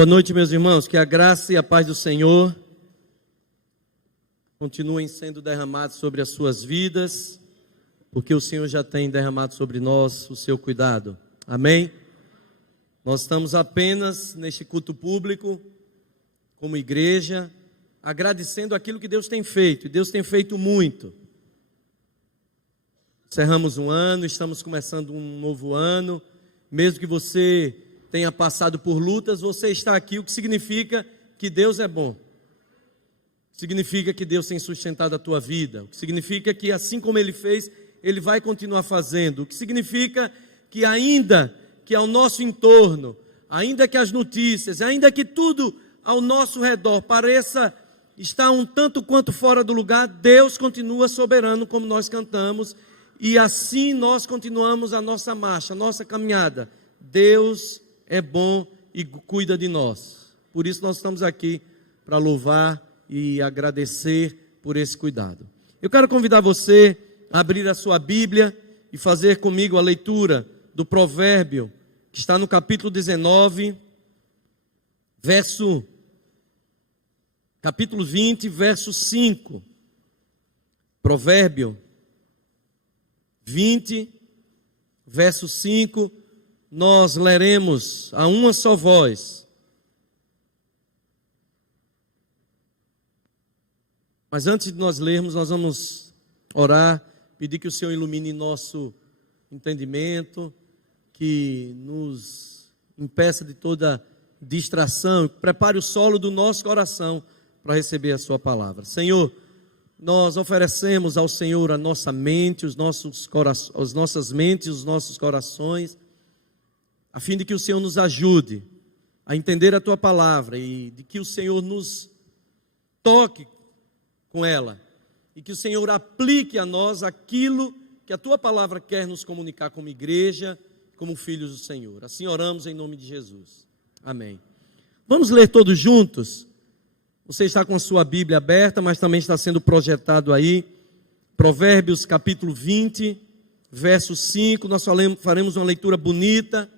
Boa noite, meus irmãos, que a graça e a paz do Senhor continuem sendo derramados sobre as suas vidas, porque o Senhor já tem derramado sobre nós o seu cuidado. Amém? Nós estamos apenas neste culto público, como igreja, agradecendo aquilo que Deus tem feito, e Deus tem feito muito. Encerramos um ano, estamos começando um novo ano, mesmo que você tenha passado por lutas, você está aqui, o que significa que Deus é bom. Significa que Deus tem sustentado a tua vida. O que significa que assim como Ele fez, Ele vai continuar fazendo. O que significa que ainda que ao nosso entorno, ainda que as notícias, ainda que tudo ao nosso redor pareça estar um tanto quanto fora do lugar, Deus continua soberano, como nós cantamos, e assim nós continuamos a nossa marcha, a nossa caminhada. Deus é bom e cuida de nós. Por isso nós estamos aqui para louvar e agradecer por esse cuidado. Eu quero convidar você a abrir a sua Bíblia e fazer comigo a leitura do provérbio, que está no capítulo 19, capítulo 20, verso 5. Provérbio 20, verso 5. Nós leremos a uma só voz. Mas antes de nós lermos, nós vamos orar, pedir que o Senhor ilumine nosso entendimento, que nos impeça de toda distração, que prepare o solo do nosso coração para receber a sua palavra. Senhor, nós oferecemos ao Senhor a nossa mente, as nossas mentes, os nossos corações, a fim de que o Senhor nos ajude a entender a Tua palavra e de que o Senhor nos toque com ela e que o Senhor aplique a nós aquilo que a Tua palavra quer nos comunicar como igreja, como filhos do Senhor. Assim oramos em nome de Jesus. Amém. Vamos ler todos juntos? Você está com a sua Bíblia aberta, mas também está sendo projetado aí, Provérbios capítulo 20, verso 5, nós faremos uma leitura bonita,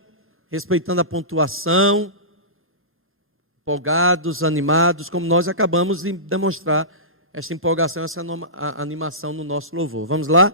respeitando a pontuação, empolgados, animados, como nós acabamos de demonstrar essa empolgação, essa animação no nosso louvor. Vamos lá?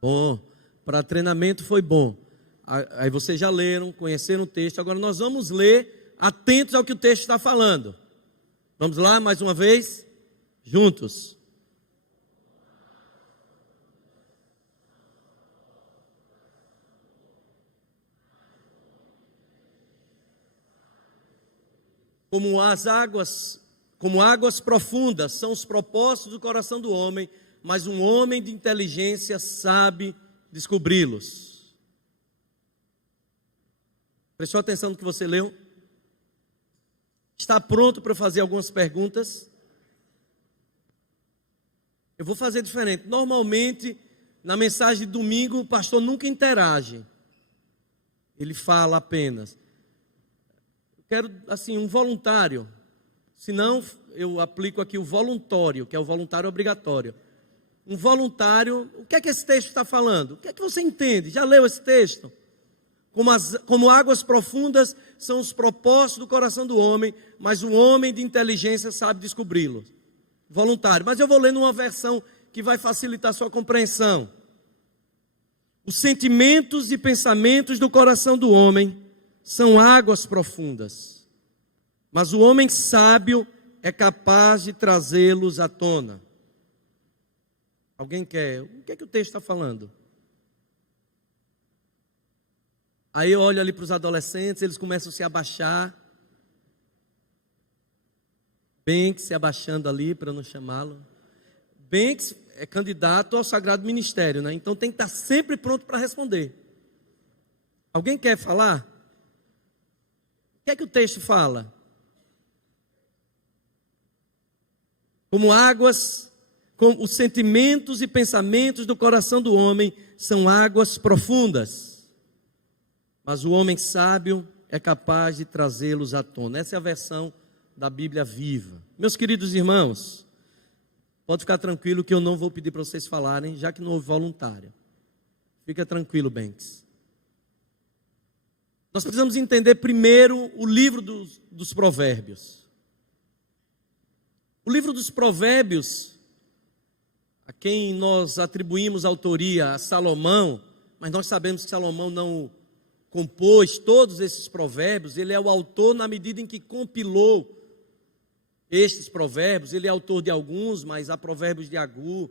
Bom, para treinamento foi bom. Aí vocês já leram, conheceram o texto. Agora nós vamos ler atentos ao que o texto está falando. Vamos lá, mais uma vez? Juntos. Como águas profundas são os propósitos do coração do homem, mas um homem de inteligência sabe descobri-los. Prestou atenção no que você leu? Está pronto para fazer algumas perguntas? Eu vou fazer diferente. Normalmente, na mensagem de domingo, o pastor nunca interage. Ele fala apenas. Eu quero, assim, um voluntário. Se não, eu aplico aqui o voluntário, que é o voluntário obrigatório. Um voluntário, o que é que esse texto está falando? O que é que você entende? Já leu esse texto? Como águas profundas são os propósitos do coração do homem, mas um homem de inteligência sabe descobri-los. Voluntário. Mas eu vou ler numa versão que vai facilitar a sua compreensão. Os sentimentos e pensamentos do coração do homem são águas profundas, mas o homem sábio é capaz de trazê-los à tona. Alguém quer? O que é que o texto está falando? Aí eu olho ali para os adolescentes, eles começam a se abaixar. Banks se abaixando ali, para não chamá-lo. Banks é candidato ao Sagrado Ministério, né? Então tem que estar sempre pronto para responder. Alguém quer falar? O que é que o texto fala? Como os sentimentos e pensamentos do coração do homem são águas profundas, mas o homem sábio é capaz de trazê-los à tona. Essa é a versão da Bíblia viva. Meus queridos irmãos, pode ficar tranquilo que eu não vou pedir para vocês falarem, já que não houve voluntário. Fica tranquilo, Banks. Nós precisamos entender primeiro o livro dos Provérbios. O livro dos Provérbios, a quem nós atribuímos a autoria a Salomão, mas nós sabemos que Salomão não compôs todos esses provérbios, ele é o autor na medida em que compilou estes provérbios, ele é autor de alguns, mas há provérbios de Agur,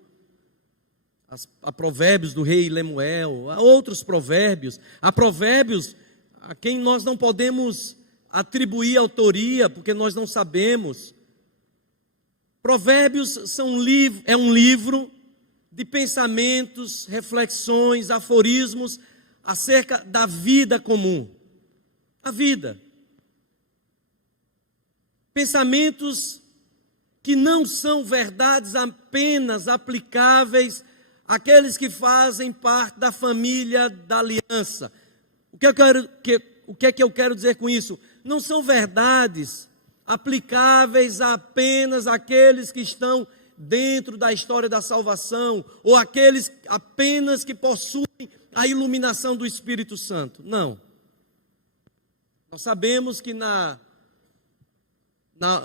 há provérbios do rei Lemuel, há outros provérbios, há provérbios a quem nós não podemos atribuir autoria, porque nós não sabemos. Provérbios é um livro de pensamentos, reflexões, aforismos acerca da vida comum. A vida. Pensamentos que não são verdades apenas aplicáveis àqueles que fazem parte da família da aliança. O que é que eu quero dizer com isso? Não são verdades aplicáveis apenas àqueles que estão dentro da história da salvação, ou aqueles apenas que possuem a iluminação do Espírito Santo. Não. Nós sabemos que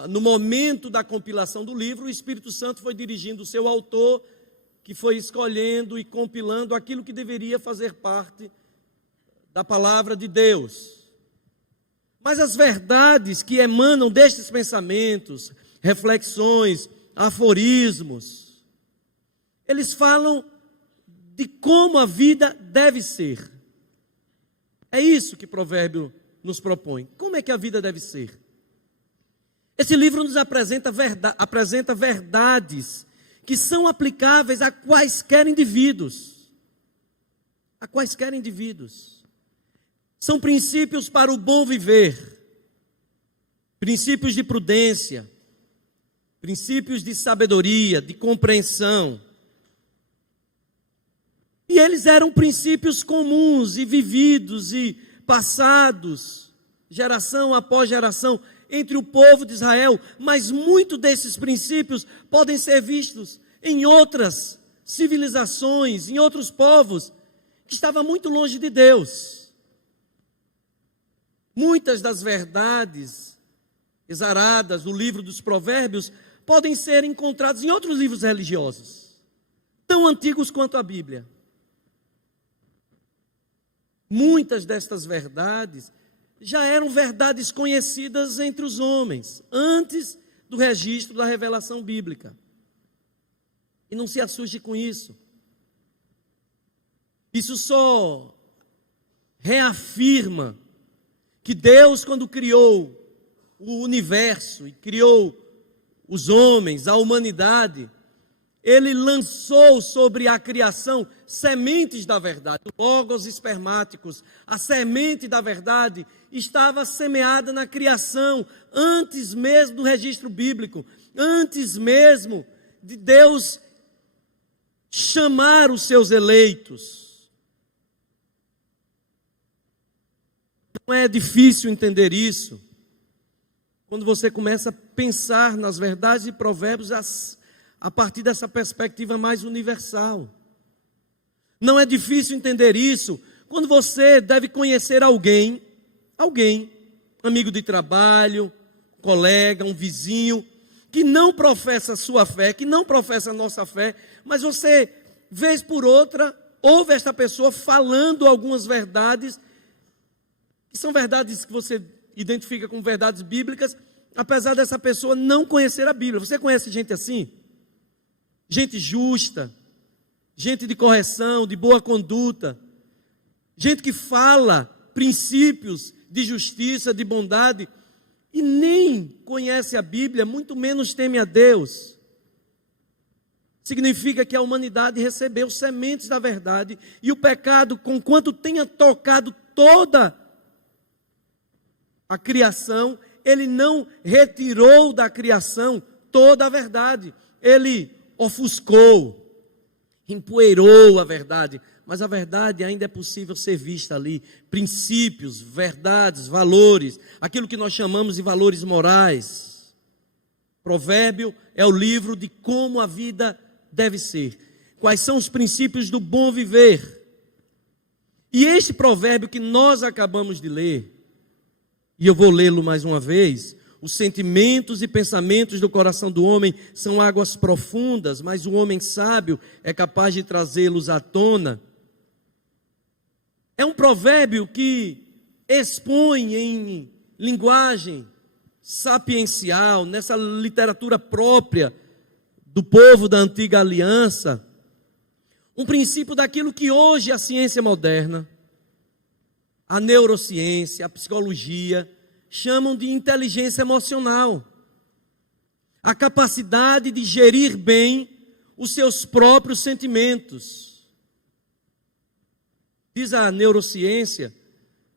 no momento da compilação do livro, o Espírito Santo foi dirigindo o seu autor, que foi escolhendo e compilando aquilo que deveria fazer parte da palavra de Deus. Mas as verdades que emanam destes pensamentos, reflexões, aforismos, eles falam de como a vida deve ser. É isso que o provérbio nos propõe. Como é que a vida deve ser? Esse livro nos apresenta verdades que são aplicáveis a quaisquer indivíduos. A quaisquer indivíduos. São princípios para o bom viver, princípios de prudência, princípios de sabedoria, de compreensão. E eles eram princípios comuns e vividos e passados, geração após geração, entre o povo de Israel, mas muitos desses princípios podem ser vistos em outras civilizações, em outros povos, que estavam muito longe de Deus. Muitas das verdades exaradas no livro dos Provérbios podem ser encontradas em outros livros religiosos, tão antigos quanto a Bíblia. Muitas destas verdades já eram verdades conhecidas entre os homens, antes do registro da revelação bíblica. E não se assuste com isso. Isso só reafirma que Deus, quando criou o universo e criou os homens, a humanidade, Ele lançou sobre a criação sementes da verdade, logos espermáticos. A semente da verdade estava semeada na criação, antes mesmo do registro bíblico, antes mesmo de Deus chamar os seus eleitos. Não é difícil entender isso, quando você começa a pensar nas verdades e provérbios a partir dessa perspectiva mais universal. Não é difícil entender isso quando você deve conhecer alguém, amigo de trabalho, colega, um vizinho, que não professa a sua fé, que não professa a nossa fé, mas você, vez por outra, ouve esta pessoa falando algumas verdades, que são verdades que você identifica como verdades bíblicas, apesar dessa pessoa não conhecer a Bíblia. Você conhece gente assim? Gente justa, gente de correção, de boa conduta, gente que fala princípios de justiça, de bondade, e nem conhece a Bíblia, muito menos teme a Deus. Significa que a humanidade recebeu sementes da verdade, e o pecado, conquanto tenha tocado toda a criação, ele não retirou da criação toda a verdade, ele ofuscou, empoeirou a verdade, mas a verdade ainda é possível ser vista ali, princípios, verdades, valores, aquilo que nós chamamos de valores morais. Provérbio é o livro de como a vida deve ser. Quais são os princípios do bom viver. E este provérbio que nós acabamos de ler, e eu vou lê-lo mais uma vez: os sentimentos e pensamentos do coração do homem são águas profundas, mas o homem sábio é capaz de trazê-los à tona. É um provérbio que expõe em linguagem sapiencial, nessa literatura própria do povo da antiga aliança, um princípio daquilo que hoje a ciência moderna, a neurociência, a psicologia, chamam de inteligência emocional. A capacidade de gerir bem os seus próprios sentimentos. Diz a neurociência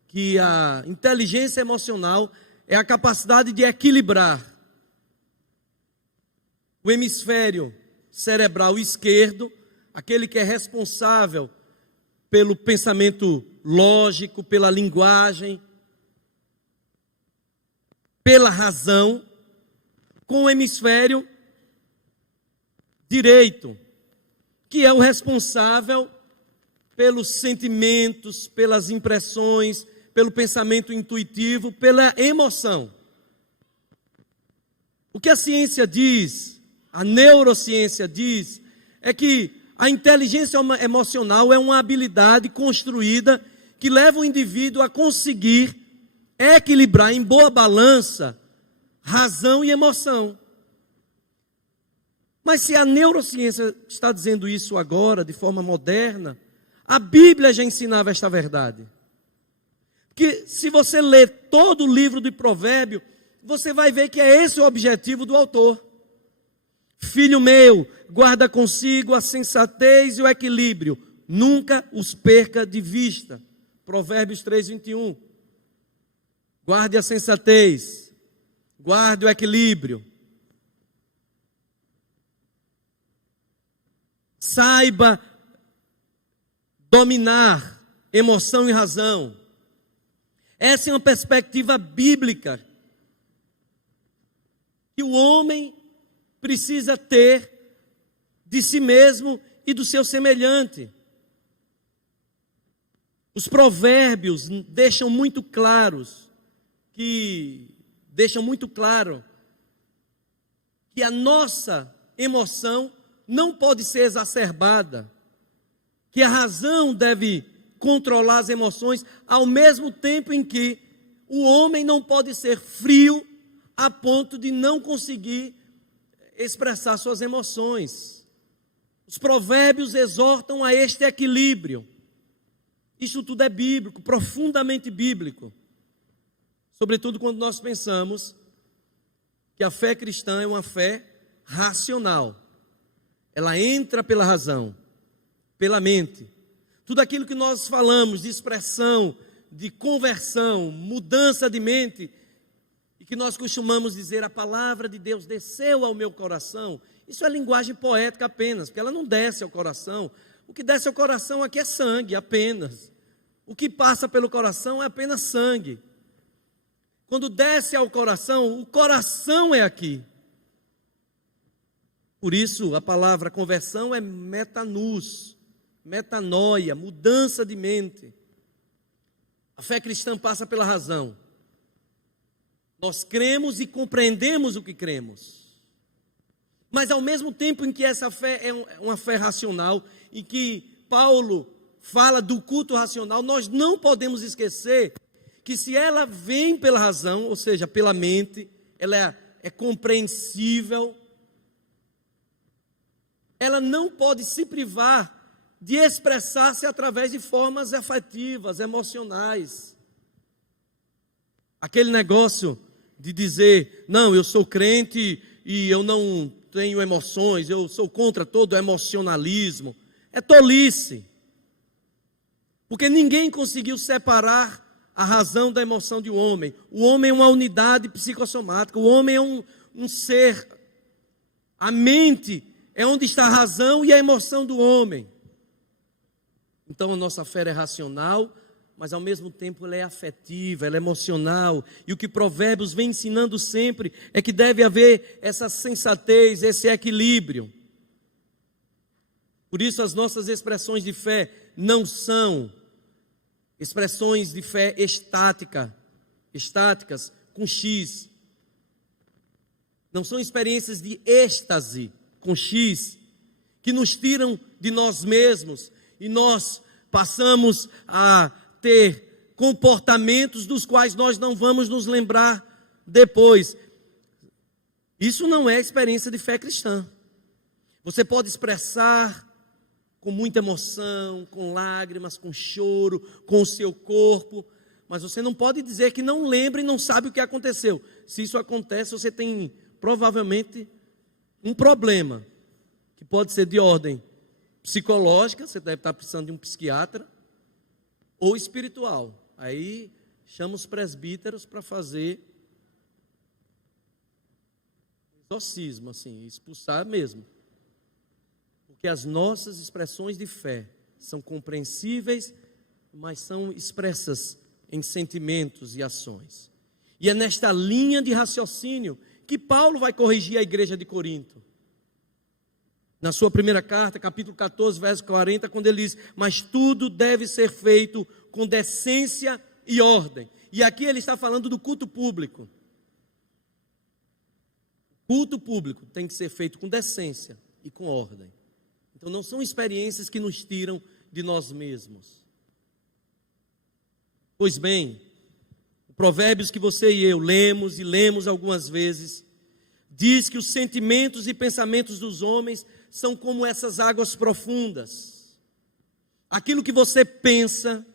que a inteligência emocional é a capacidade de equilibrar o hemisfério cerebral esquerdo, aquele que é responsável pelo pensamento lógico, pela linguagem, pela razão, com o hemisfério direito, que é o responsável pelos sentimentos, pelas impressões, pelo pensamento intuitivo, pela emoção. O que a ciência diz, a neurociência diz, é que a inteligência emocional é uma habilidade construída que leva o indivíduo a conseguir equilibrar em boa balança razão e emoção. Mas se a neurociência está dizendo isso agora, de forma moderna, a Bíblia já ensinava esta verdade. Que se você ler todo o livro de Provérbio, você vai ver que é esse o objetivo do autor. Filho meu, guarda consigo a sensatez e o equilíbrio, nunca os perca de vista. Provérbios 3:21. Guarde a sensatez, guarde o equilíbrio. Saiba dominar emoção e razão. Essa é uma perspectiva bíblica que o homem precisa ter de si mesmo e do seu semelhante. Os provérbios deixam muito claro que a nossa emoção não pode ser exacerbada, que a razão deve controlar as emoções, ao mesmo tempo em que o homem não pode ser frio a ponto de não conseguir expressar suas emoções. Os provérbios exortam a este equilíbrio. Isso tudo é bíblico, profundamente bíblico. Sobretudo quando nós pensamos que a fé cristã é uma fé racional. Ela entra pela razão, pela mente. Tudo aquilo que nós falamos de expressão, de conversão, mudança de mente, e que nós costumamos dizer, a palavra de Deus desceu ao meu coração, isso é linguagem poética apenas, porque ela não desce ao coração. O que desce ao coração aqui é sangue apenas. O que passa pelo coração é apenas sangue. Quando desce ao coração, o coração é aqui. Por isso, a palavra conversão é metanus, metanoia, mudança de mente. A fé cristã passa pela razão. Nós cremos e compreendemos o que cremos. Mas ao mesmo tempo em que essa fé é uma fé racional, em que Paulo fala do culto racional, nós não podemos esquecer que se ela vem pela razão, ou seja, pela mente, ela é compreensível, ela não pode se privar de expressar-se através de formas afetivas, emocionais. Aquele negócio de dizer, não, eu sou crente e eu não tenho emoções, eu sou contra todo o emocionalismo, é tolice. Porque ninguém conseguiu separar a razão da emoção de um homem. O homem é uma unidade psicossomática, o homem é um ser. A mente é onde está a razão e a emoção do homem. Então a nossa fé é racional, mas ao mesmo tempo ela é afetiva, ela é emocional. E o que Provérbios vem ensinando sempre é que deve haver essa sensatez, esse equilíbrio. Por isso as nossas expressões de fé não são expressões de fé estáticas, com X. Não são experiências de êxtase, com X, que nos tiram de nós mesmos e nós passamos a ter comportamentos dos quais nós não vamos nos lembrar depois. Isso não é experiência de fé cristã. Você pode expressar com muita emoção, com lágrimas, com choro, com o seu corpo, mas você não pode dizer que não lembra e não sabe o que aconteceu. Se isso acontece, você tem provavelmente um problema, que pode ser de ordem psicológica, você deve estar precisando de um psiquiatra, ou espiritual. Aí chama os presbíteros para fazer exorcismo, assim, expulsar mesmo. Porque as nossas expressões de fé são compreensíveis, mas são expressas em sentimentos e ações. E é nesta linha de raciocínio que Paulo vai corrigir a igreja de Corinto. Na sua primeira carta, capítulo 14, verso 40, quando ele diz: mas tudo deve ser feito com decência e ordem. E aqui ele está falando do culto público. O culto público tem que ser feito com decência e com ordem. Então não são experiências que nos tiram de nós mesmos. Pois bem, o Provérbios que você e eu lemos algumas vezes, diz que os sentimentos e pensamentos dos homens são como essas águas profundas. Aquilo que você pensa,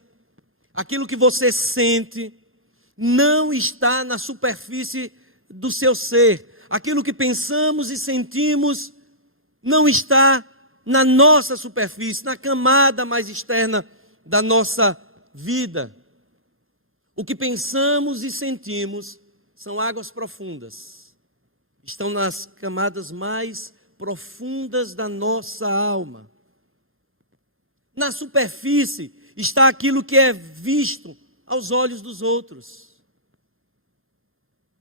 aquilo que você sente, não está na superfície do seu ser. Aquilo que pensamos e sentimos não está na nossa superfície, na camada mais externa da nossa vida. O que pensamos e sentimos são águas profundas. Estão nas camadas mais profundas da nossa alma. Na superfície está aquilo que é visto aos olhos dos outros.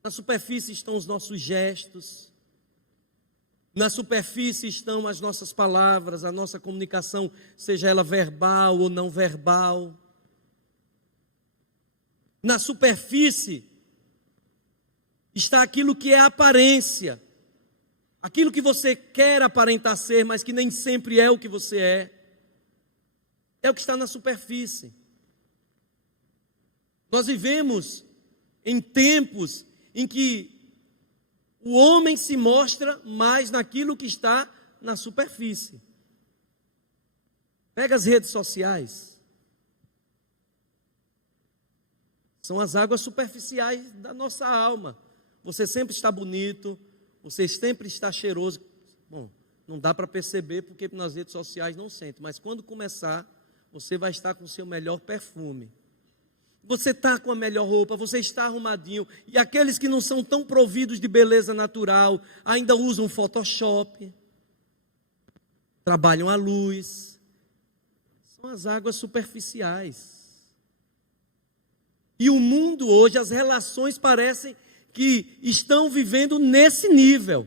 Na superfície estão os nossos gestos. Na superfície estão as nossas palavras, a nossa comunicação, seja ela verbal ou não verbal. Na superfície está aquilo que é aparência. Aquilo que você quer aparentar ser, mas que nem sempre é o que você é. É o que está na superfície. Nós vivemos em tempos em que o homem se mostra mais naquilo que está na superfície. Pega as redes sociais. São as águas superficiais da nossa alma. Você sempre está bonito, você sempre está cheiroso. Bom, não dá para perceber porque nas redes sociais não sente, mas quando começar, você vai estar com o seu melhor perfume. Você está com a melhor roupa, você está arrumadinho. E aqueles que não são tão providos de beleza natural, ainda usam Photoshop, trabalham à luz. São as águas superficiais. E o mundo hoje, as relações parecem que estão vivendo nesse nível,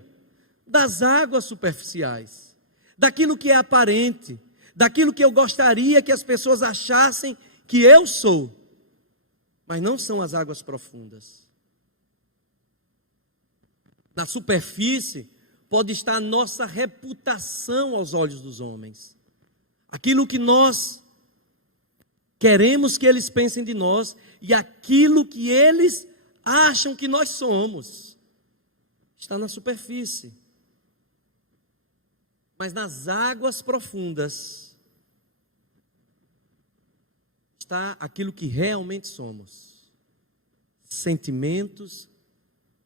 das águas superficiais, daquilo que é aparente, daquilo que eu gostaria que as pessoas achassem que eu sou, mas não são as águas profundas. Na superfície pode estar a nossa reputação aos olhos dos homens, aquilo que nós queremos que eles pensem de nós e aquilo que eles acham que nós somos, está na superfície. Mas nas águas profundas está aquilo que realmente somos. Sentimentos,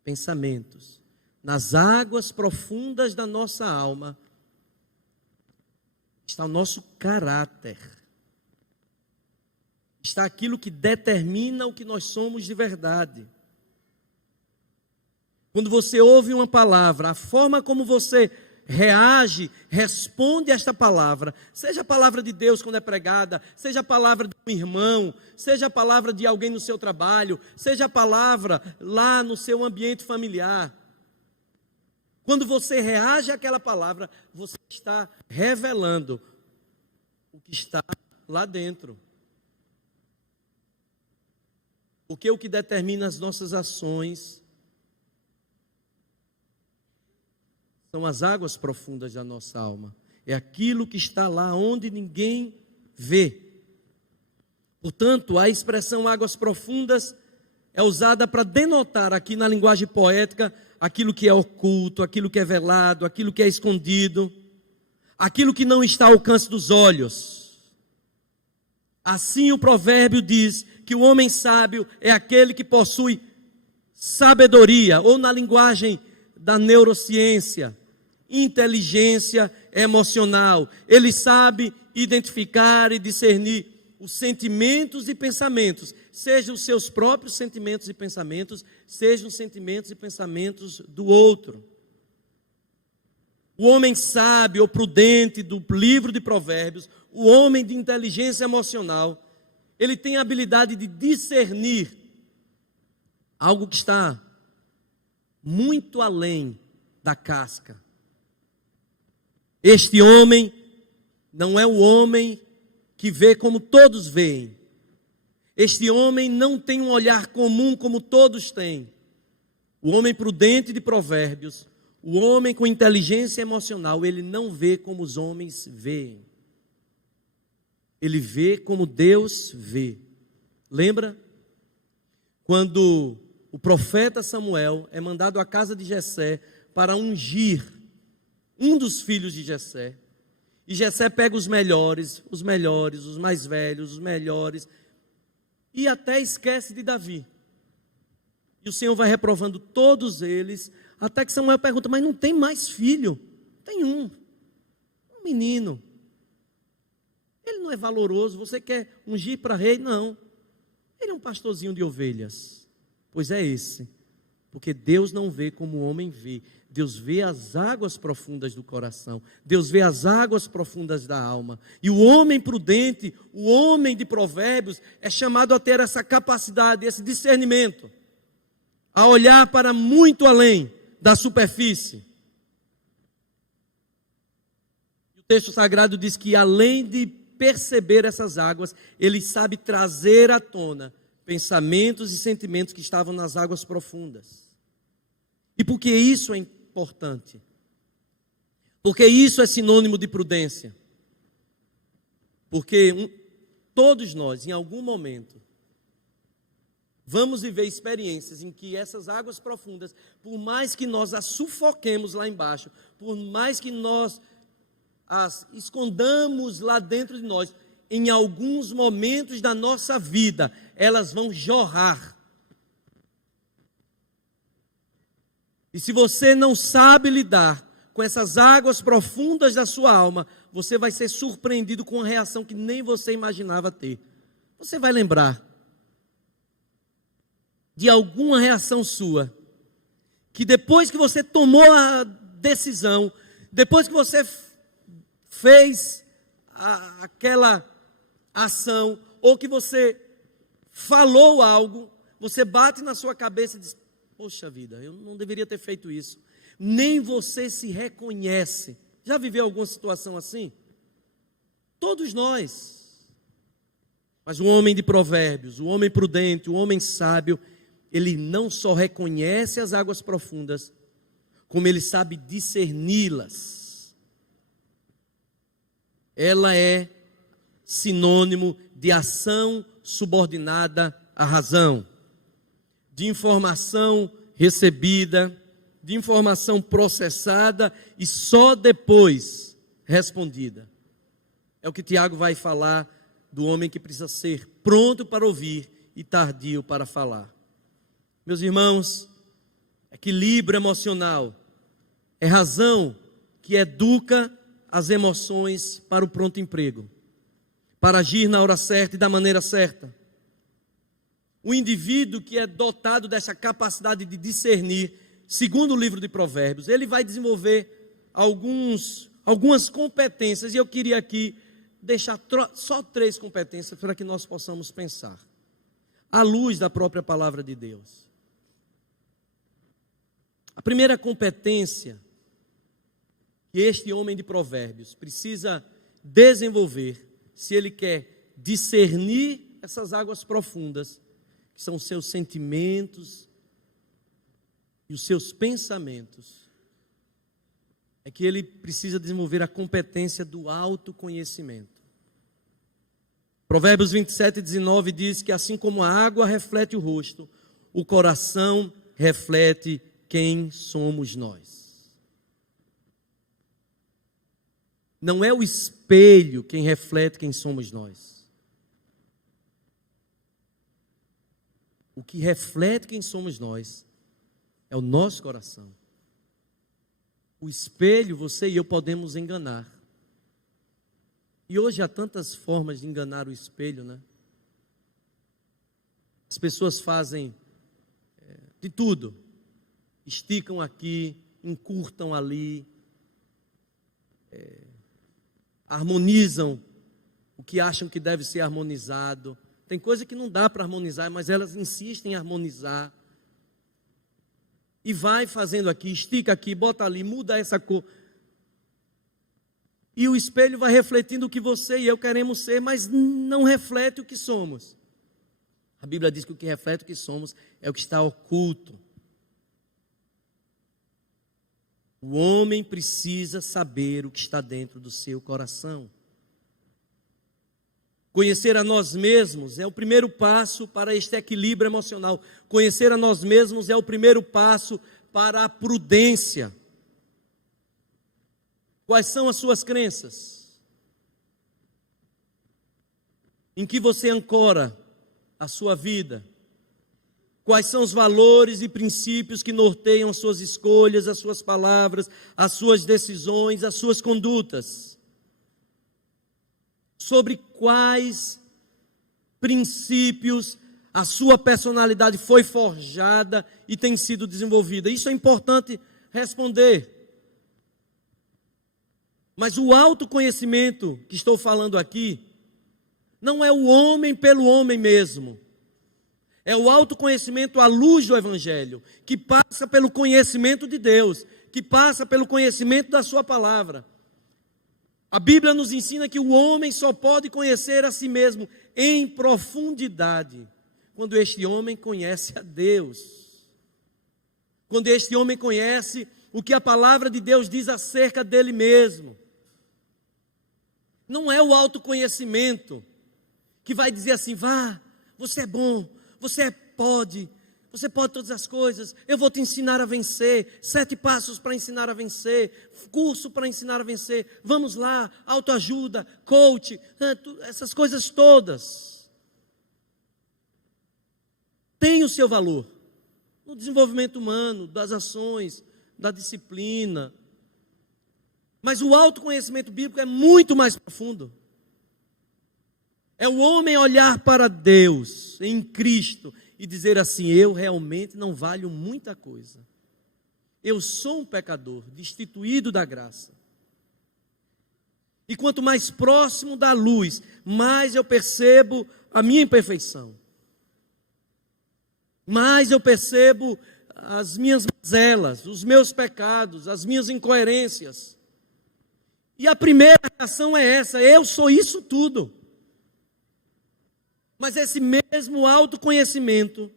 pensamentos. Nas águas profundas da nossa alma está o nosso caráter. Está aquilo que determina o que nós somos de verdade. Quando você ouve uma palavra, a forma como você reage, responde a esta palavra, seja a palavra de Deus quando é pregada, seja a palavra de um irmão, seja a palavra de alguém no seu trabalho, seja a palavra lá no seu ambiente familiar. Quando você reage àquela palavra, você está revelando o que está lá dentro. Porque o que determina as nossas ações são as águas profundas da nossa alma. É aquilo que está lá onde ninguém vê. Portanto, a expressão águas profundas é usada para denotar aqui na linguagem poética aquilo que é oculto, aquilo que é velado, aquilo que é escondido, aquilo que não está ao alcance dos olhos. Assim o provérbio diz que o homem sábio é aquele que possui sabedoria, ou na linguagem da neurociência, inteligência emocional. Ele sabe identificar e discernir os sentimentos e pensamentos, sejam os seus próprios sentimentos e pensamentos, sejam os sentimentos e pensamentos do outro. O homem sábio ou prudente do livro de Provérbios, o homem de inteligência emocional, ele tem a habilidade de discernir algo que está muito além da casca. Este homem não é o homem que vê como todos veem. Este homem não tem um olhar comum como todos têm. O homem prudente de Provérbios, o homem com inteligência emocional, ele não vê como os homens veem. Ele vê como Deus vê. Lembra? Quando o profeta Samuel é mandado à casa de Jessé para ungir um dos filhos de Jessé. E Jessé pega os melhores, os mais velhos, os melhores, e até esquece de Davi. E o Senhor vai reprovando todos eles, até que Samuel pergunta, mas não tem mais filho? Tem um menino. Ele não é valoroso, você quer ungir para rei? Não. Ele é um pastorzinho de ovelhas. Pois é esse. Porque Deus não vê como o homem vê. Deus vê as águas profundas do coração. Deus vê as águas profundas da alma. E o homem prudente, o homem de Provérbios, é chamado a ter essa capacidade, esse discernimento. A olhar para muito além da superfície. O texto sagrado diz que além de perceber essas águas, ele sabe trazer à tona pensamentos e sentimentos que estavam nas águas profundas. E por que isso é importante? Porque isso é sinônimo de prudência. Porque todos nós, em algum momento, vamos viver experiências em que essas águas profundas, por mais que nós as sufoquemos lá embaixo, por mais que nós as escondamos lá dentro de nós, em alguns momentos da nossa vida, elas vão jorrar. E se você não sabe lidar com essas águas profundas da sua alma, você vai ser surpreendido com uma reação que nem você imaginava ter. Você vai lembrar de alguma reação sua, que depois que você tomou a decisão, depois que você fez aquela ação, ou que você falou algo, você bate na sua cabeça e diz, poxa vida, eu não deveria ter feito isso. Nem você se reconhece. Já viveu alguma situação assim? Todos nós. Mas o homem de Provérbios, o homem prudente, o homem sábio, ele não só reconhece as águas profundas, como ele sabe discerni-las. Ela é sinônimo de ação subordinada à razão, de informação recebida, de informação processada e só depois respondida. É o que Tiago vai falar do homem que precisa ser pronto para ouvir e tardio para falar. Meus irmãos, equilíbrio emocional é razão que educa as emoções para o pronto emprego, para agir na hora certa e da maneira certa. O indivíduo que é dotado dessa capacidade de discernir, segundo o livro de Provérbios, ele vai desenvolver algumas competências, e eu queria aqui deixar só 3 competências para que nós possamos pensar, à luz da própria palavra de Deus. A primeira competência que este homem de Provérbios precisa desenvolver, se ele quer discernir essas águas profundas, que são os seus sentimentos e os seus pensamentos, é que ele precisa desenvolver a competência do autoconhecimento. Provérbios 27:19 diz que assim como a água reflete o rosto, o coração reflete quem somos nós. Não é o espelho quem reflete quem somos nós. O que reflete quem somos nós é o nosso coração. O espelho, você e eu podemos enganar. E hoje há tantas formas de enganar o espelho, né? As pessoas fazem de tudo. Esticam aqui, encurtam ali, harmonizam o que acham que deve ser harmonizado. Tem coisa que não dá para harmonizar, mas elas insistem em harmonizar. E vai fazendo aqui, estica aqui, bota ali, muda essa cor. E o espelho vai refletindo o que você e eu queremos ser, mas não reflete o que somos. A Bíblia diz que o que reflete o que somos é o que está oculto. O homem precisa saber o que está dentro do seu coração. Conhecer a nós mesmos é o primeiro passo para este equilíbrio emocional. Conhecer a nós mesmos é o primeiro passo para a prudência. Quais são as suas crenças? Em que você ancora a sua vida? Quais são os valores e princípios que norteiam as suas escolhas, as suas palavras, as suas decisões, as suas condutas? Sobre quais princípios a sua personalidade foi forjada e tem sido desenvolvida? Isso é importante responder. Mas o autoconhecimento que estou falando aqui não é o homem pelo homem mesmo. É o autoconhecimento à luz do Evangelho, que passa pelo conhecimento de Deus, que passa pelo conhecimento da sua palavra. A Bíblia nos ensina que o homem só pode conhecer a si mesmo em profundidade quando este homem conhece a Deus. Quando este homem conhece o que a palavra de Deus diz acerca dele mesmo. Não é o autoconhecimento que vai dizer assim: vá, você é bom, você pode todas as coisas, eu vou te ensinar a vencer, 7 passos para ensinar a vencer, curso para ensinar a vencer, vamos lá, autoajuda, coach, essas coisas todas. Tem o seu valor, no desenvolvimento humano, das ações, da disciplina, mas o autoconhecimento bíblico é muito mais profundo. É o homem olhar para Deus em Cristo e dizer assim: eu realmente não valho muita coisa. Eu sou um pecador, destituído da graça. E quanto mais próximo da luz, mais eu percebo a minha imperfeição. Mais eu percebo as minhas mazelas, os meus pecados, as minhas incoerências. E a primeira reação é essa: eu sou isso tudo. Mas esse mesmo autoconhecimento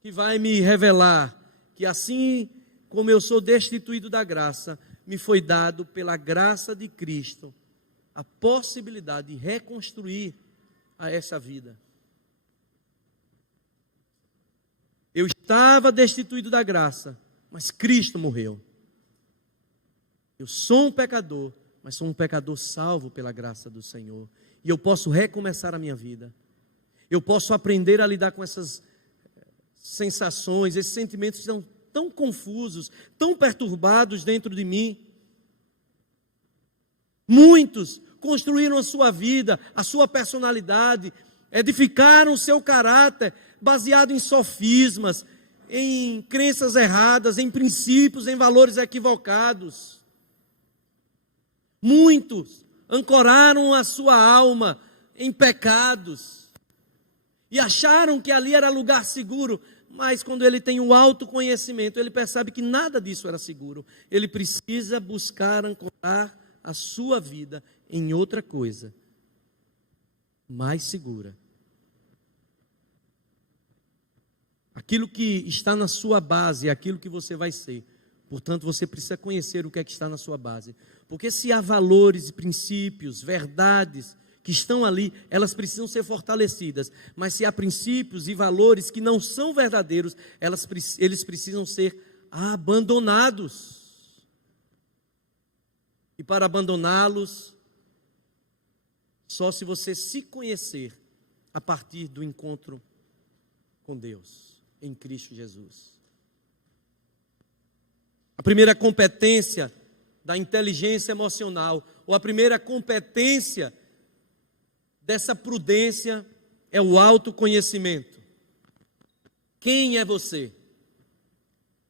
que vai me revelar que assim como eu sou destituído da graça, me foi dado pela graça de Cristo a possibilidade de reconstruir a essa vida. Eu estava destituído da graça, mas Cristo morreu. Eu sou um pecador, mas sou um pecador salvo pela graça do Senhor. E eu posso recomeçar a minha vida. Eu posso aprender a lidar com essas sensações, esses sentimentos que estão tão confusos, tão perturbados dentro de mim. Muitos construíram a sua vida, a sua personalidade, edificaram o seu caráter baseado em sofismas, em crenças erradas, em princípios, em valores equivocados. Muitos ancoraram a sua alma em pecados e acharam que ali era lugar seguro, mas quando ele tem o autoconhecimento, ele percebe que nada disso era seguro. Ele precisa buscar ancorar a sua vida em outra coisa mais segura. Aquilo que está na sua base é aquilo que você vai ser. Portanto, você precisa conhecer o que é que está na sua base. Porque se há valores e princípios, verdades que estão ali, elas precisam ser fortalecidas. Mas se há princípios e valores que não são verdadeiros, eles precisam ser abandonados. E para abandoná-los, só se você se conhecer a partir do encontro com Deus, em Cristo Jesus. A primeira competência da inteligência emocional, ou a primeira competência dessa prudência é o autoconhecimento. Quem é você?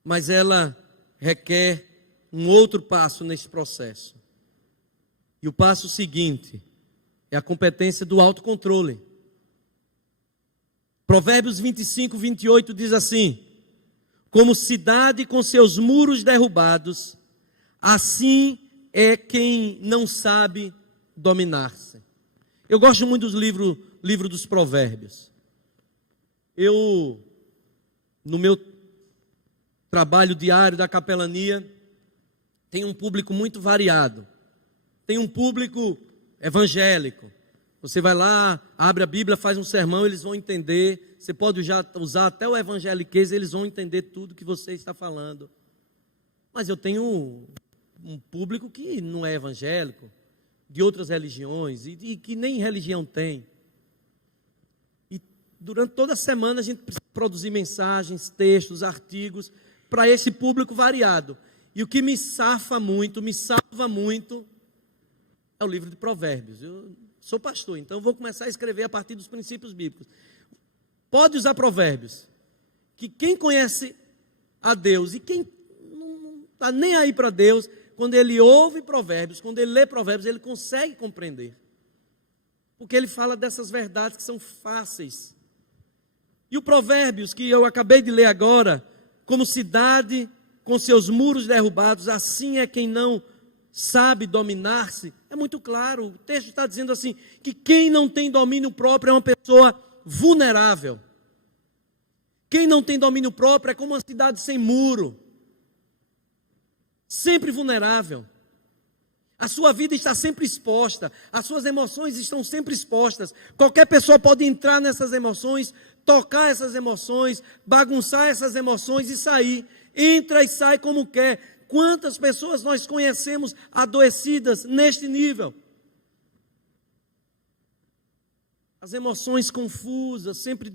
Mas ela requer um outro passo nesse processo. E o passo seguinte é a competência do autocontrole. Provérbios 25, 28 diz assim: como cidade com seus muros derrubados, assim é quem não sabe dominar-se. Eu gosto muito dos livro dos Provérbios. No meu trabalho diário da capelania, tenho um público muito variado. Tem um público evangélico. Você vai lá, abre a Bíblia, faz um sermão, eles vão entender. Você pode usar até o evangeliquez, eles vão entender tudo que você está falando. Mas eu tenho um público que não é evangélico, de outras religiões, e que nem religião tem. E durante toda a semana a gente precisa produzir mensagens, textos, artigos, para esse público variado. E o que me salva muito, é o livro de Provérbios. Eu sou pastor, então eu vou começar a escrever a partir dos princípios bíblicos. Pode usar Provérbios, que quem conhece a Deus e quem não está nem aí para Deus, quando ele ouve Provérbios, quando ele lê Provérbios, ele consegue compreender. Porque ele fala dessas verdades que são fáceis. E o Provérbios, que eu acabei de ler agora, como cidade com seus muros derrubados, assim é quem não sabe dominar-se, é muito claro. O texto está dizendo assim, que quem não tem domínio próprio é uma pessoa vulnerável. Quem não tem domínio próprio é como uma cidade sem muro, sempre vulnerável. A sua vida está sempre exposta, as suas emoções estão sempre expostas. Qualquer pessoa pode entrar nessas emoções, tocar essas emoções, bagunçar essas emoções e sair. Entra e sai como quer. Quantas pessoas nós conhecemos adoecidas neste nível? As emoções confusas, sempre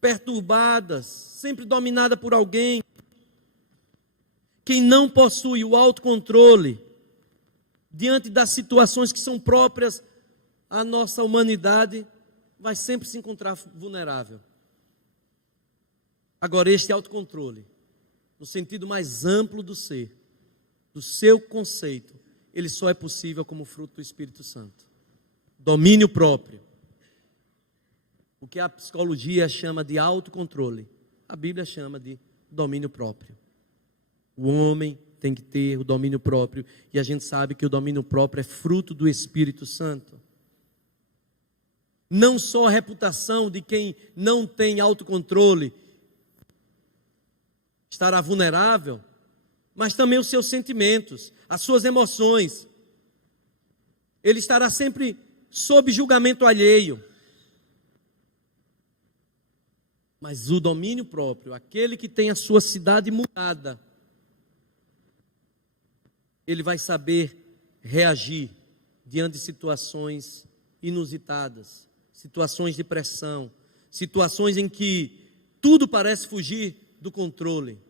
perturbadas, sempre dominadas por alguém. Quem não possui o autocontrole diante das situações que são próprias à nossa humanidade, vai sempre se encontrar vulnerável. Agora, este autocontrole, no sentido mais amplo do ser, do seu conceito, ele só é possível como fruto do Espírito Santo. Domínio próprio. O que a psicologia chama de autocontrole, a Bíblia chama de domínio próprio. O homem tem que ter o domínio próprio, e a gente sabe que o domínio próprio é fruto do Espírito Santo. Não só a reputação de quem não tem autocontrole estará vulnerável, mas também os seus sentimentos, as suas emoções. Ele estará sempre sob julgamento alheio. Mas o domínio próprio, aquele que tem a sua cidade murada, ele vai saber reagir diante de situações inusitadas, situações de pressão, situações em que tudo parece fugir do controle.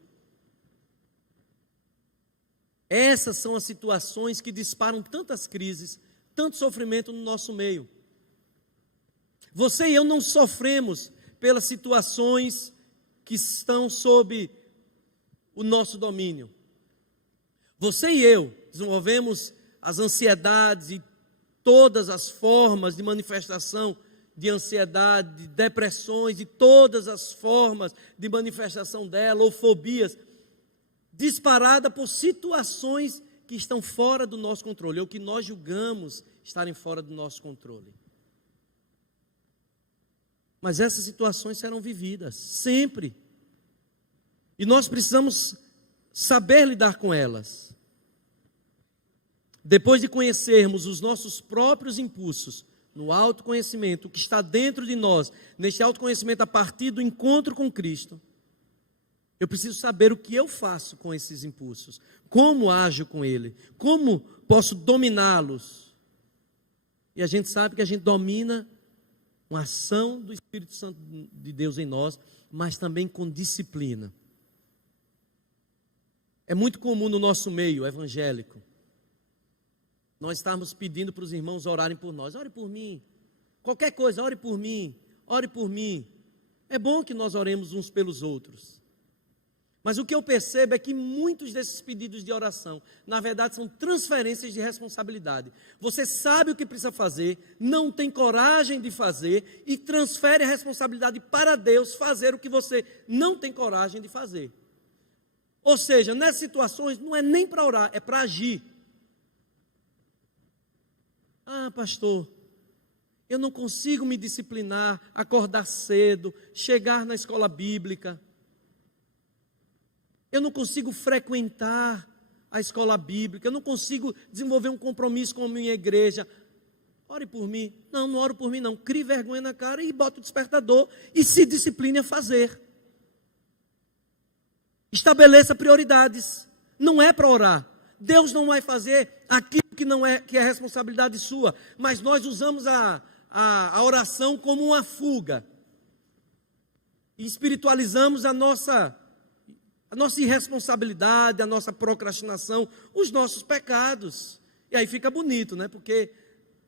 Essas são as situações que disparam tantas crises, tanto sofrimento no nosso meio. Você e eu não sofremos pelas situações que estão sob o nosso domínio. Você e eu desenvolvemos as ansiedades e todas as formas de manifestação de ansiedade, de depressões e todas as formas de manifestação dela, ou fobias, disparada por situações que estão fora do nosso controle, ou que nós julgamos estarem fora do nosso controle. Mas essas situações serão vividas, sempre. E nós precisamos saber lidar com elas. Depois de conhecermos os nossos próprios impulsos, no autoconhecimento, o que está dentro de nós, neste autoconhecimento a partir do encontro com Cristo, eu preciso saber o que eu faço com esses impulsos, como ajo com ele, como posso dominá-los. E a gente sabe que a gente domina uma ação do Espírito Santo de Deus em nós, mas também com disciplina. É muito comum no nosso meio evangélico nós estarmos pedindo para os irmãos orarem por nós. Ore por mim, qualquer coisa, ore por mim, ore por mim. É bom que nós oremos uns pelos outros. Mas o que eu percebo é que muitos desses pedidos de oração, na verdade, são transferências de responsabilidade. Você sabe o que precisa fazer, não tem coragem de fazer e transfere a responsabilidade para Deus fazer o que você não tem coragem de fazer. Ou seja, nessas situações não é nem para orar, é para agir. Ah, pastor, eu não consigo me disciplinar, acordar cedo, chegar na escola bíblica. Eu não consigo frequentar a escola bíblica, eu não consigo desenvolver um compromisso com a minha igreja. Ore por mim. Não, não oro por mim não. Crie vergonha na cara e bota o despertador e se discipline a fazer. Estabeleça prioridades. Não é para orar. Deus não vai fazer aquilo que é responsabilidade sua, mas nós usamos a oração como uma fuga. E espiritualizamos a nossa irresponsabilidade, a nossa procrastinação, os nossos pecados. E aí fica bonito, né? Porque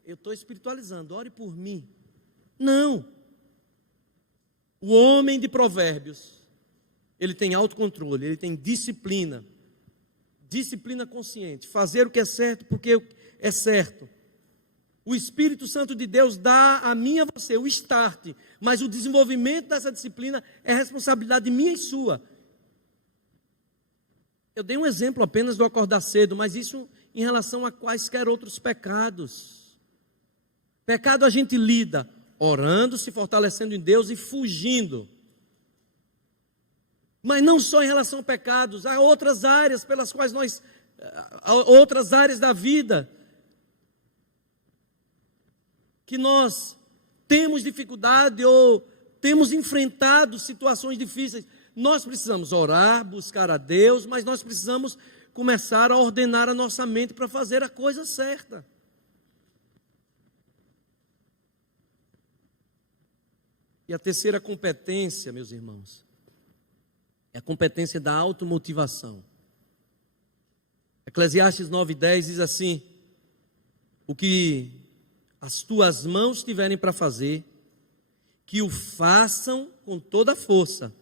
eu estou espiritualizando, ore por mim. Não. O homem de Provérbios, ele tem autocontrole, ele tem disciplina. Disciplina consciente, fazer o que é certo porque é certo. O Espírito Santo de Deus dá a mim e a você o start, mas o desenvolvimento dessa disciplina é responsabilidade minha e sua. Eu dei um exemplo apenas do acordar cedo, mas isso em relação a quaisquer outros pecados. Pecado a gente lida orando, se fortalecendo em Deus e fugindo. Mas não só em relação a pecados, há outras áreas pelas quais outras áreas da vida, que nós temos dificuldade ou temos enfrentado situações difíceis. Nós precisamos orar, buscar a Deus, mas nós precisamos começar a ordenar a nossa mente para fazer a coisa certa. E a terceira competência, meus irmãos, é a competência da automotivação. Eclesiastes 9:10 diz assim: o que as tuas mãos tiverem para fazer, que o façam com toda a força,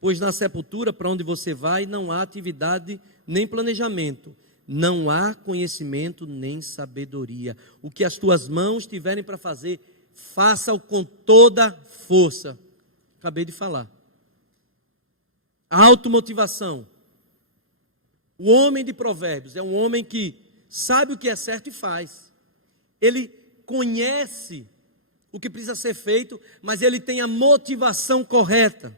pois na sepultura para onde você vai não há atividade nem planejamento, não há conhecimento nem sabedoria. O que as tuas mãos tiverem para fazer, faça-o com toda força. Acabei de falar. A automotivação. O homem de Provérbios é um homem que sabe o que é certo e faz. Ele conhece o que precisa ser feito, mas ele tem a motivação correta.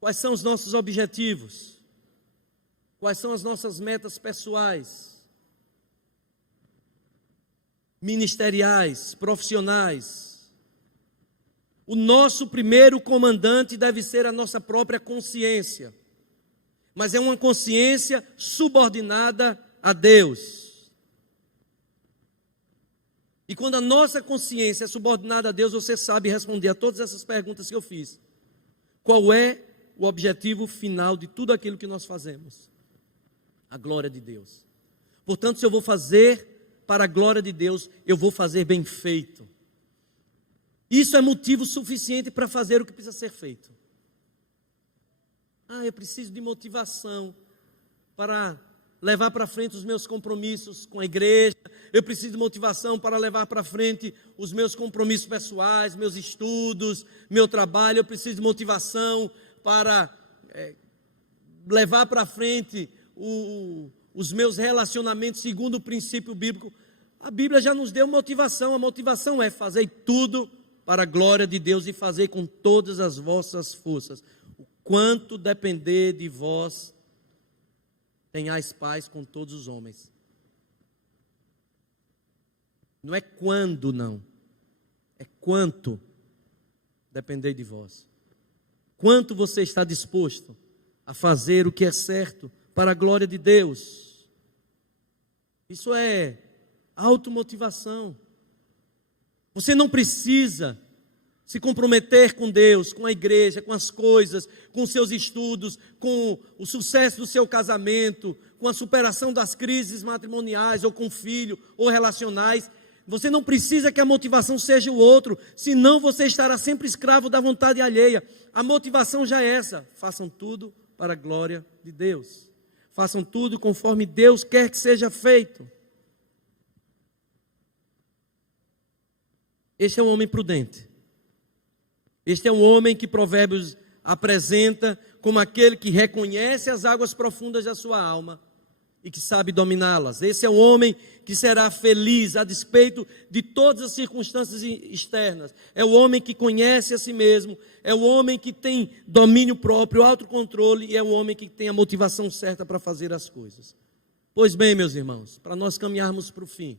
Quais são os nossos objetivos? Quais são as nossas metas pessoais, ministeriais, profissionais? O nosso primeiro comandante deve ser a nossa própria consciência, mas é uma consciência subordinada a Deus. E quando a nossa consciência é subordinada a Deus, você sabe responder a todas essas perguntas que eu fiz. Qual é o objetivo final de tudo aquilo que nós fazemos? A glória de Deus. Portanto, se eu vou fazer para a glória de Deus, eu vou fazer bem feito. Isso é motivo suficiente para fazer o que precisa ser feito. Eu preciso de motivação. para levar para frente os meus compromissos com a igreja, eu preciso de motivação para levar para frente os meus compromissos pessoais, meus estudos, meu trabalho, eu preciso de motivação para levar para frente os meus relacionamentos segundo o princípio bíblico. A Bíblia já nos deu motivação, a motivação é fazer tudo para a glória de Deus e fazer com todas as vossas forças. O quanto depender de vós, tenhais paz com todos os homens. Não é quando, não. É quanto depender de vós. Quanto você está disposto a fazer o que é certo para a glória de Deus. Isso é automotivação. Você não precisa se comprometer com Deus, com a igreja, com as coisas, com os seus estudos, com o sucesso do seu casamento, com a superação das crises matrimoniais, ou com o filho, ou relacionais. Você não precisa que a motivação seja o outro, senão você estará sempre escravo da vontade alheia. A motivação já é essa: façam tudo para a glória de Deus. Façam tudo conforme Deus quer que seja feito. Este é um homem prudente. Este é um homem que Provérbios apresenta como aquele que reconhece as águas profundas da sua alma e que sabe dominá-las. Esse é um homem que será feliz a despeito de todas as circunstâncias externas. É o homem que conhece a si mesmo, é o homem que tem domínio próprio, autocontrole, e é o homem que tem a motivação certa para fazer as coisas. Pois bem, meus irmãos, para nós caminharmos para o fim,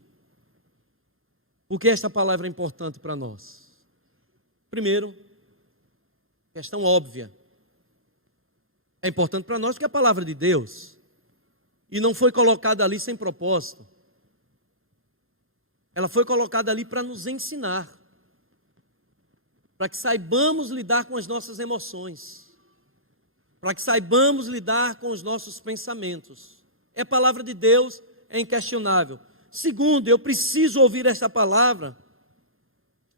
por que esta palavra é importante para nós? Primeiro, questão óbvia. É importante para nós porque é a palavra de Deus. E não foi colocada ali sem propósito. Ela foi colocada ali para nos ensinar. Para que saibamos lidar com as nossas emoções. Para que saibamos lidar com os nossos pensamentos. É a palavra de Deus, é inquestionável. Segundo, eu preciso ouvir esta palavra,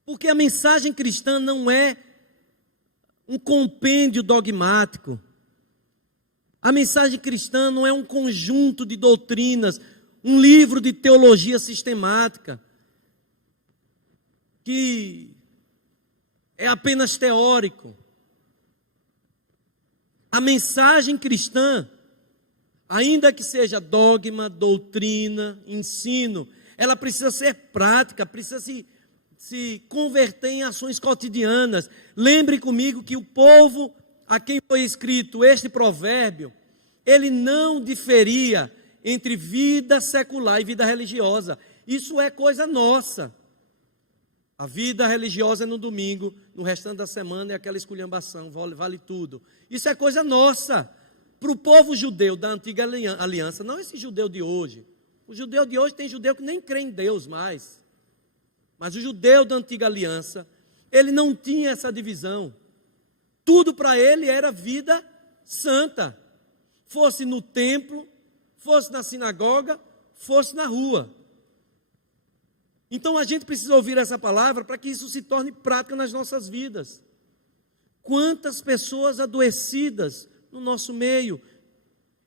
porque a mensagem cristã não é um compêndio dogmático. A mensagem cristã não é um conjunto de doutrinas, um livro de teologia sistemática, que é apenas teórico. A mensagem cristã, ainda que seja dogma, doutrina, ensino, ela precisa ser prática, precisa se converter em ações cotidianas. Lembre comigo que o povo a quem foi escrito este provérbio, ele não diferia entre vida secular e vida religiosa. Isso é coisa nossa. A vida religiosa é no domingo, no restante da semana é aquela esculhambação, vale tudo. Isso é coisa nossa. Para o povo judeu da antiga aliança, não esse judeu de hoje. O judeu de hoje tem judeu que nem crê em Deus mais. Mas o judeu da antiga aliança, ele não tinha essa divisão. Tudo para ele era vida santa. Fosse no templo, fosse na sinagoga, fosse na rua. Então a gente precisa ouvir essa palavra para que isso se torne prática nas nossas vidas. Quantas pessoas adoecidas no nosso meio.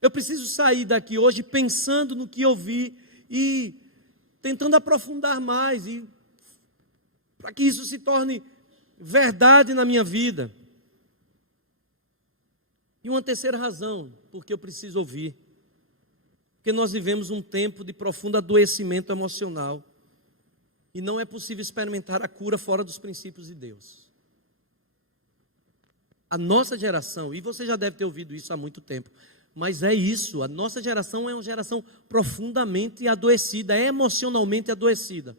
Eu preciso sair daqui hoje pensando no que eu vi e tentando aprofundar mais, e para que isso se torne verdade na minha vida. E uma terceira razão, porque eu preciso ouvir, porque nós vivemos um tempo de profundo adoecimento emocional, e não é possível experimentar a cura fora dos princípios de Deus. A nossa geração, e você já deve ter ouvido isso há muito tempo, mas é isso, a nossa geração é uma geração profundamente adoecida, emocionalmente adoecida.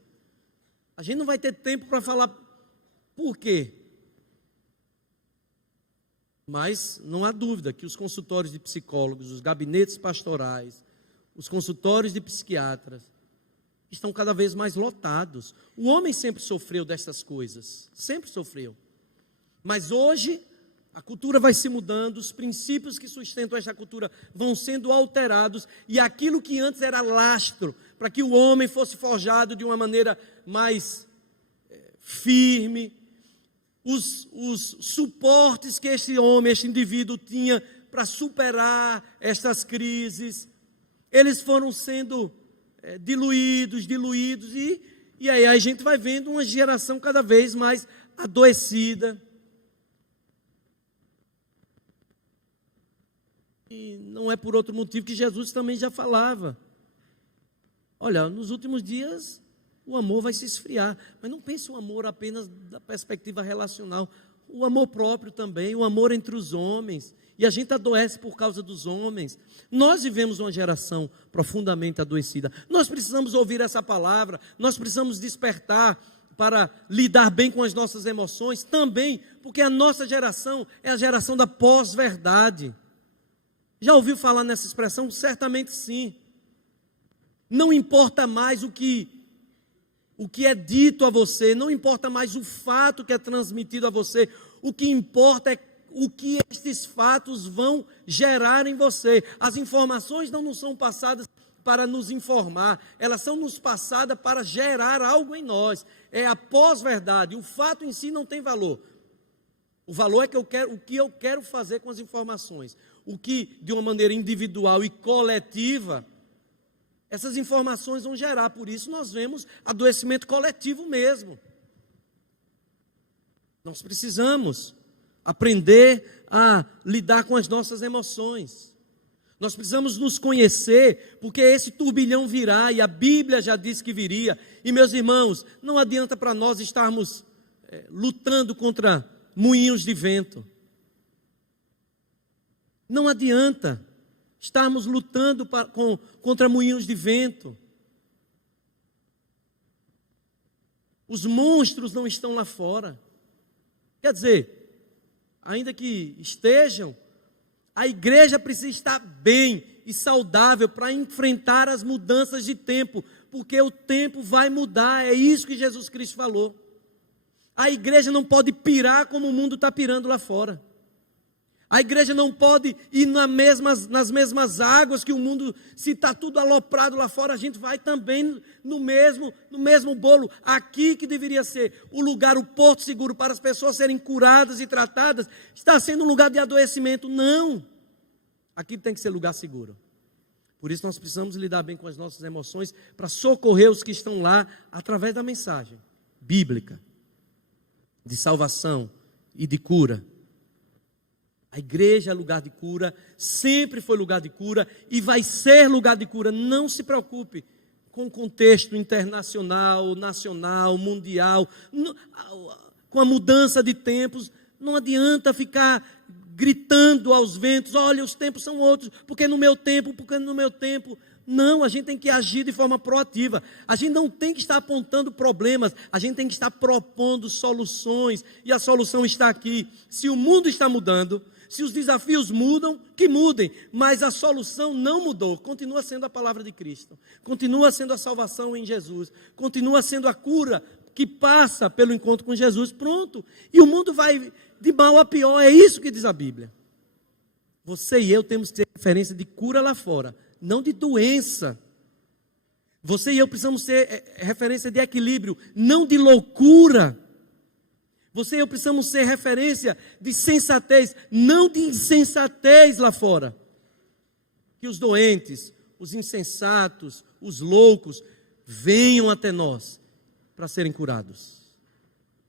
A gente não vai ter tempo para falar por quê. Mas não há dúvida que os consultórios de psicólogos, os gabinetes pastorais, os consultórios de psiquiatras estão cada vez mais lotados. O homem sempre sofreu dessas coisas, sempre sofreu. Mas hoje a cultura vai se mudando, os princípios que sustentam esta cultura vão sendo alterados, e aquilo que antes era lastro, para que o homem fosse forjado de uma maneira mais firme, os suportes que este homem, este indivíduo tinha para superar estas crises. Eles foram sendo diluídos, e aí a gente vai vendo uma geração cada vez mais adoecida. E não é por outro motivo que Jesus também já falava. Olha, nos últimos dias o amor vai se esfriar, mas não pense o amor apenas da perspectiva relacional, o amor próprio também, o amor entre os homens, e a gente adoece por causa dos homens. Nós vivemos uma geração profundamente adoecida, nós precisamos ouvir essa palavra, nós precisamos despertar para lidar bem com as nossas emoções também, porque a nossa geração é a geração da pós-verdade. Já ouviu falar nessa expressão? Certamente sim. Não importa mais o que é dito a você, não importa mais o fato que é transmitido a você, o que importa é o que estes fatos vão gerar em você. As informações não nos são passadas para nos informar, elas são nos passadas para gerar algo em nós. É a pós-verdade, o fato em si não tem valor. O valor é o que eu quero fazer com as informações, o que de uma maneira individual e coletiva essas informações vão gerar. Por isso nós vemos adoecimento coletivo mesmo. Nós precisamos aprender a lidar com as nossas emoções. Nós precisamos nos conhecer, porque esse turbilhão virá, e a Bíblia já disse que viria. E meus irmãos, não adianta para nós estarmos lutando contra moinhos de vento. Não adianta estarmos lutando contra moinhos de vento. Os monstros não estão lá fora. Quer dizer, ainda que estejam, a igreja precisa estar bem e saudável para enfrentar as mudanças de tempo, porque o tempo vai mudar, é isso que Jesus Cristo falou. A igreja não pode pirar como o mundo está pirando lá fora. A igreja não pode ir nas mesmas águas que o mundo. Se está tudo aloprado lá fora, a gente vai também no mesmo bolo. Aqui que deveria ser o lugar, o porto seguro para as pessoas serem curadas e tratadas, está sendo um lugar de adoecimento. Não, aqui tem que ser lugar seguro. Por isso nós precisamos lidar bem com as nossas emoções, para socorrer os que estão lá, através da mensagem bíblica, de salvação e de cura. A igreja é lugar de cura, sempre foi lugar de cura e vai ser lugar de cura. Não se preocupe com o contexto internacional, nacional, mundial, com a mudança de tempos. Não adianta ficar gritando aos ventos: olha, os tempos são outros, porque no meu tempo. Não, a gente tem que agir de forma proativa. A gente não tem que estar apontando problemas, a gente tem que estar propondo soluções, e a solução está aqui. Se o mundo está mudando, se os desafios mudam, que mudem, mas a solução não mudou, continua sendo a palavra de Cristo, continua sendo a salvação em Jesus, continua sendo a cura que passa pelo encontro com Jesus, pronto, e o mundo vai de mal a pior, é isso que diz a Bíblia. Você e eu temos que ter referência de cura lá fora, não de doença. Você e eu precisamos ter referência de equilíbrio, não de loucura. Você e eu precisamos ser referência de sensatez, não de insensatez lá fora. Que os doentes, os insensatos, os loucos, venham até nós para serem curados,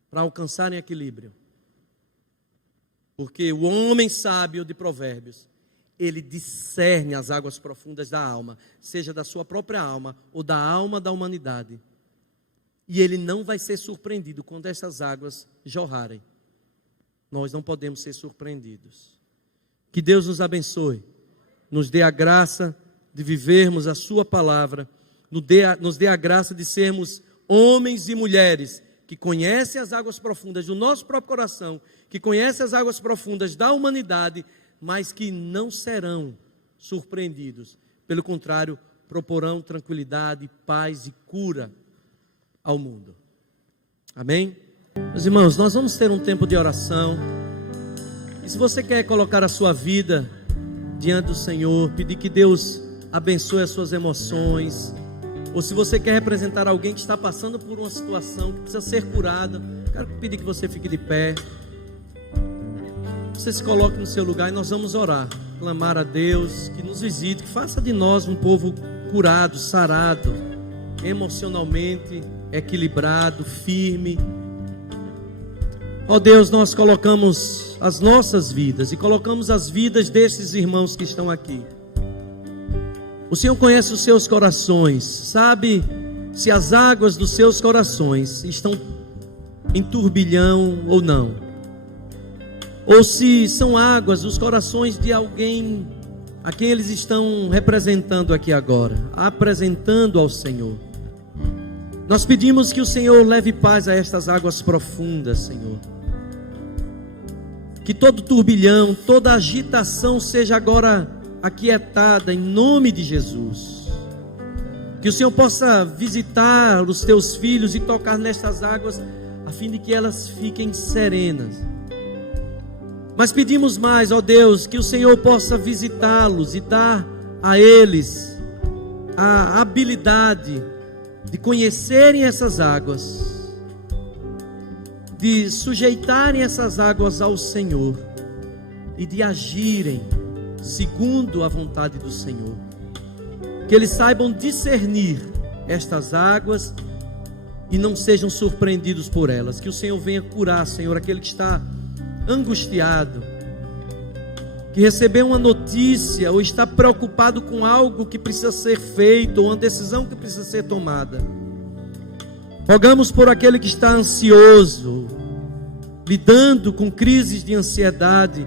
para alcançarem equilíbrio. Porque o homem sábio de Provérbios, ele discerne as águas profundas da alma, seja da sua própria alma ou da alma da humanidade. E ele não vai ser surpreendido quando essas águas jorrarem. Nós não podemos ser surpreendidos. Que Deus nos abençoe, nos dê a graça de vivermos a sua palavra, nos dê a graça de sermos homens e mulheres que conhecem as águas profundas do nosso próprio coração, que conhecem as águas profundas da humanidade, mas que não serão surpreendidos. Pelo contrário, proporão tranquilidade, paz e cura ao mundo. Amém? Meus irmãos, nós vamos ter um tempo de oração. E se você quer colocar a sua vida diante do Senhor, pedir que Deus abençoe as suas emoções, ou se você quer representar alguém que está passando por uma situação que precisa ser curada, quero pedir que você fique de pé. Você se coloque no seu lugar e nós vamos orar. clamar a Deus que nos visite, que faça de nós um povo curado, sarado, emocionalmente equilibrado, firme. Ó Deus, nós colocamos as nossas vidas e colocamos as vidas desses irmãos que estão aqui. O Senhor conhece os seus corações, sabe se as águas dos seus corações estão em turbilhão ou não, ou se são águas dos corações de alguém a quem eles estão representando aqui agora, apresentando ao Senhor. Nós pedimos que o Senhor leve paz a estas águas profundas, Senhor. Que todo turbilhão, toda agitação seja agora aquietada em nome de Jesus. Que o Senhor possa visitar os teus filhos e tocar nestas águas, a fim de que elas fiquem serenas. Mas pedimos mais, ó Deus, que o Senhor possa visitá-los e dar a eles a habilidade de conhecerem essas águas, de sujeitarem essas águas ao Senhor e de agirem segundo a vontade do Senhor. Que eles saibam discernir estas águas e não sejam surpreendidos por elas. Que o Senhor venha curar, Senhor, aquele que está angustiado, que recebeu uma notícia ou está preocupado com algo que precisa ser feito, ou uma decisão que precisa ser tomada. Rogamos por aquele que está ansioso, lidando com crises de ansiedade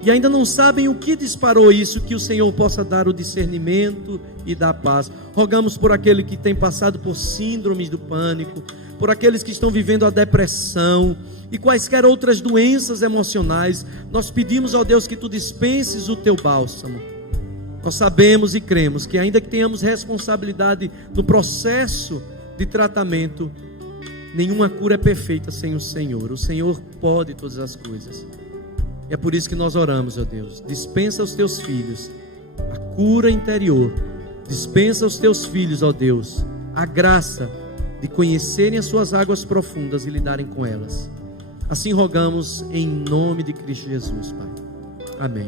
e ainda não sabem o que disparou isso, que o Senhor possa dar o discernimento e dar paz. Rogamos por aquele que tem passado por síndromes do pânico, por aqueles que estão vivendo a depressão e quaisquer outras doenças emocionais. Nós pedimos ao Deus que tu dispenses o teu bálsamo. Nós sabemos e cremos que ainda que tenhamos responsabilidade no processo de tratamento, nenhuma cura é perfeita sem o Senhor. O Senhor pode todas as coisas. É por isso que nós oramos, ó Deus. Dispensa aos teus filhos a cura interior. Dispensa aos teus filhos, ó Deus, a graça de conhecerem as suas águas profundas e lidarem com elas. Assim rogamos em nome de Cristo Jesus, Pai. Amém.